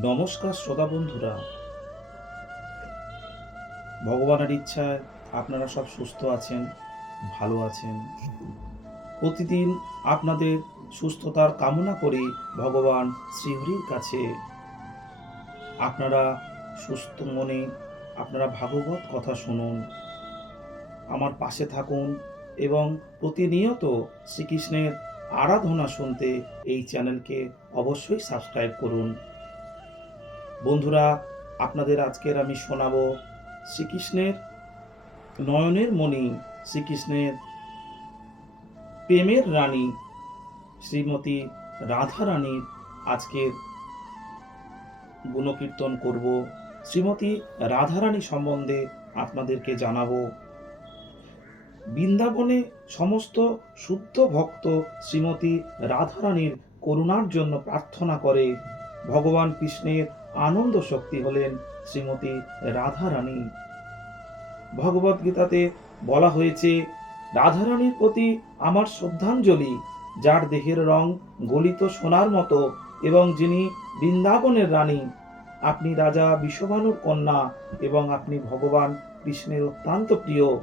নমস্কার শ্রোতা বন্ধুরা। ভগবানের ইচ্ছায় আপনারা সব সুস্থ আছেন, ভালো আছেন। প্রতিদিন আপনাদের সুস্থতার কামনা করি ভগবান শ্রীহরির কাছে। আপনারা সুস্থ মনে আপনারা ভাগবত কথা শুনুন, আমার পাশে থাকুন এবং প্রতিনিয়ত শ্রীকৃষ্ণের আরাধনা শুনতে এই চ্যানেলকে অবশ্যই সাবস্ক্রাইব করুন। বন্ধুরা, আপনাদের আজকের আমি শোনাবো শ্রীকৃষ্ণের নয়নের মণি, শ্রীকৃষ্ণের প্রেমের রানী, শ্রীমতী রাধা রানীর আজকের গুণকীর্তন করব। শ্রীমতী রাধারানী সম্বন্ধে আপনাদেরকে জানাব, বৃন্দাবনে সমস্ত শুদ্ধ ভক্ত শ্রীমতী রাধারানীর করুণার জন্য প্রার্থনা করে, ভগবান কৃষ্ণের আনন্দ শক্তি হলেন শ্রীমতী রাধারানী। ভগবত গীতাতে বলা হয়েছে, রাধারানীর প্রতি আমার শ্রদ্ধাঞ্জলি, যার দেহের রং গলিত সোনার মতো এবং যিনি বৃন্দাবনের রানী, আপনি রাজা বিশ্ববানুর কন্যা এবং আপনি ভগবান কৃষ্ণের অত্যন্ত প্রিয়।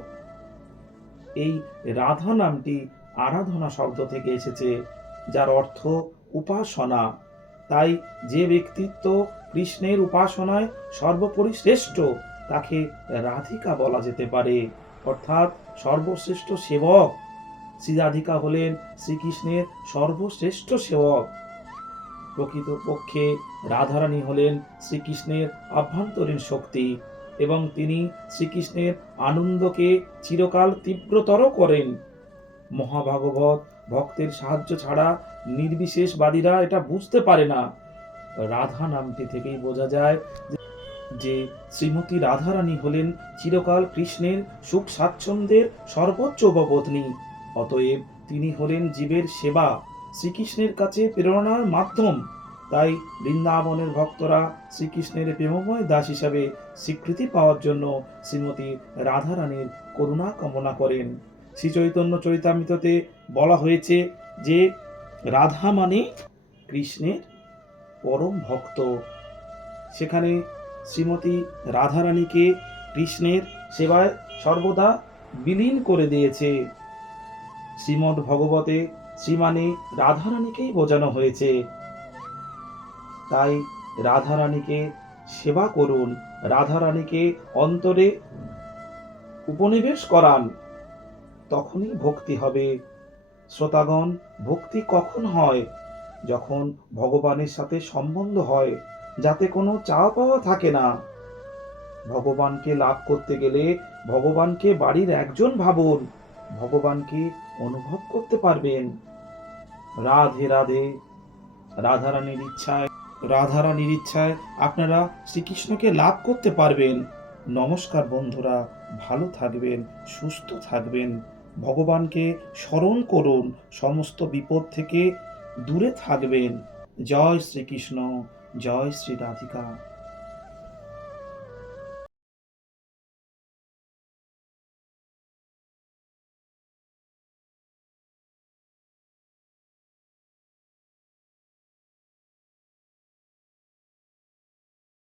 এই রাধা নামটি আরাধনা শব্দ থেকে এসেছে, যার অর্থ উপাসনা। তাই যে ব্যক্তিত্ব কৃষ্ণের উপাসনায় সর্বোপরি শ্রেষ্ঠ তাকে রাধিকা বলা যেতে পারে। অর্থাৎ সর্বশ্রেষ্ঠ সেবক। শ্রী রাধিকা হলেন শ্রীকৃষ্ণের সর্বশ্রেষ্ঠ সেবক। প্রকৃতপক্ষে রাধারানী হলেন শ্রীকৃষ্ণের আভ্যন্তরীণ শক্তি এবং তিনি শ্রীকৃষ্ণের আনন্দকে চিরকাল তীব্রতর করেন। মহাভাগবত ভক্তের সাহায্য ছাড়া নির্বিশেষবাদীরা এটা বুঝতে পারে না। রাধা নামটি থেকেই বোঝা যায় যে- শ্রীমতী রাধারানী হলেন চিরকাল কৃষ্ণের সুখ স্বাচ্ছন্দ্যের সর্বোচ্চ উপপত্নী অতএব তিনি হলেন জীবের সেবা, শ্রীকৃষ্ণের কাছে প্রেরণার মাধ্যম। তাই বৃন্দাবনের ভক্তরা শ্রীকৃষ্ণের প্রেমময় দাস হিসাবে স্বীকৃতি পাওয়ার জন্য শ্রীমতী রাধারানীর করুণা কামনা করেন। শ্রী চৈতন্য চরিতামৃততে বলা হয়েছে যে, রাধা মানে কৃষ্ণের পরম ভক্ত। সেখানে শ্রীমতী রাধারানীকে কৃষ্ণের সেবায় সর্বদা বিলীন করে দিয়েছে। শ্রীমদ্ ভগবতে শ্রীমানে রাধারানীকেই বোঝানো হয়েছে। তাই রাধারানীকে সেবা করুন, রাধারানীকে অন্তরে উপনিবেশ করান, তখনই ভক্তি হবে। শ্রোতাগণ, ভক্তি কখন হয়? যখন ভগবানের সাথে সম্বন্ধ হয়, যাতে কোনো চাওয়া পাওয়া থাকে না। ভগবানকে লাভ করতে গেলে ভগবানকে বাড়ির একজন ভাবুন। ভগবানকে অনুভব করতে পারবেন। রাধে রাধে। রাধারানীর ইচ্ছায় রাধারানীর ইচ্ছায় আপনারা শ্রীকৃষ্ণকে লাভ করতে পারবেন। নমস্কার বন্ধুরা, ভালো থাকবেন, সুস্থ থাকবেন। ভগবানকে স্মরণ করুন। সমস্ত বিপদ থেকে দূরে থাকবেন। জয় শ্রীকৃষ্ণ জয় শ্রী রাধিকা।